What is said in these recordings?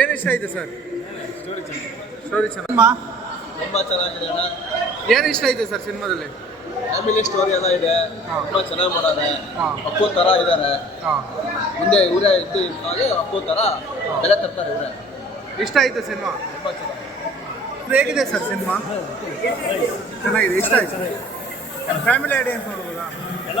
ಏನು ಇಷ್ಟ ಇದೆ ಸರ್ ತುಂಬ ಚೆನ್ನಾಗಿದೆ ಏನು ಇಷ್ಟ ಇದೆ ಸರ್ ಸಿನಿಮಾದಲ್ಲಿ ಫ್ಯಾಮಿಲಿ ಸ್ಟೋರಿ ಎಲ್ಲ ಇದೆ ತುಂಬಾ ಚೆನ್ನಾಗಿ ಮಾಡೋದೇ ಅಪ್ಪು ತರ ಇದ್ದಾರೆ ಮುಂದೆ ಊರೇ ಇದ್ದು ಹಾಗೆ ಅಪ್ಪು ತರ ಬೆಲೆ ತರ್ತಾರೆ ಇಷ್ಟ ಆಯ್ತು ಸಿನಿಮಾ ತುಂಬ ಚೆನ್ನಾಗಿ ಹೇಗಿದೆ ಸರ್ ಸಿನಿಮಾ ಇಷ್ಟ ಆಯ್ತು ನೋಡ್ಬೋದಾ ಎಲ್ಲ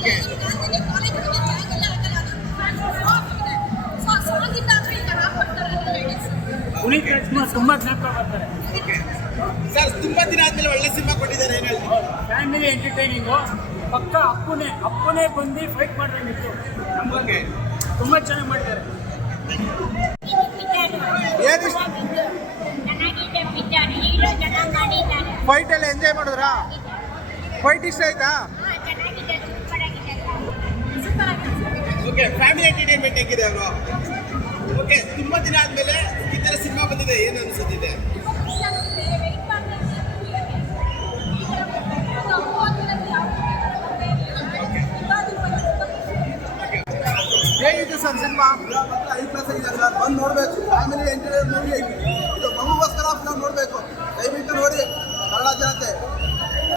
ಓಕೆ ಕಾಲೇಜ್ ಗೆ ಬಾಗಲ್ಲ ಆಗಲ್ಲ ಅದು ಸಾಕು ನೋಡಿ ಸಾ ಸಂಗೀತ ಕಾರ್ಯಕ್ರಮ ಅಂತ ಹೇಳಿದ್ವಿ ಕುರಿತ ಚಿತ್ರ ತುಂಬಾ ಜ್ಞಾಪಕ ಮಾಡ್ತಾರೆ ಸರ್ ತುಂಬಾ ದಿನ ಆದ್ಮೇಲೆ ಒಳ್ಳೆ ಸಿನಿಮಾ ಕೊಟ್ಟಿದ್ದಾರೆ ಏನ ಹೇಳ್ತೀರಾ ಫ್ಯಾಮಿಲಿ ಎಂಟರ್ಟೈನಿಂಗ್ ಪಕ್ಕ ಅಪ್ಪನೇ ಅಪ್ಪನೇ ಬಂದಿ ಫೈಟ್ ಮಾಡ್ತಾರೆ ನಿತ್ತು ನಮಗೇ ತುಂಬಾ ಚೆನ್ನಾಗಿ ಮಾಡಿದ್ದಾರೆ ಏನು ಚೆನ್ನಾಗಿ ದಪ್ಪ ಇತ್ತಾ ಈ ರೋ ಜನಾಂಗಾಣಿ ಫೈಟ್ ಅಲ್ಲಿ ಎಂಜಾಯ್ ಮಾಡೋದ್ರಾ ಫೈಟ್ ಇಷ್ಟ ಆಯ್ತಾ ಎಂಟರ್ಟೈನ್ಮೆಂಟ್ ಹೇಗಿದೆ ಅವರು ತುಂಬಾ ದಿನ ಆದ್ಮೇಲೆ ಬಂದಿದೆ ಏನು ಅನ್ಸುತ್ತಿದೆ ಸರ್ ಸಿನಿಮಾ ಬಂದು ನೋಡ್ಬೇಕು ಫ್ಯಾಮಿಲಿ ಎಂಟರ್ವೇ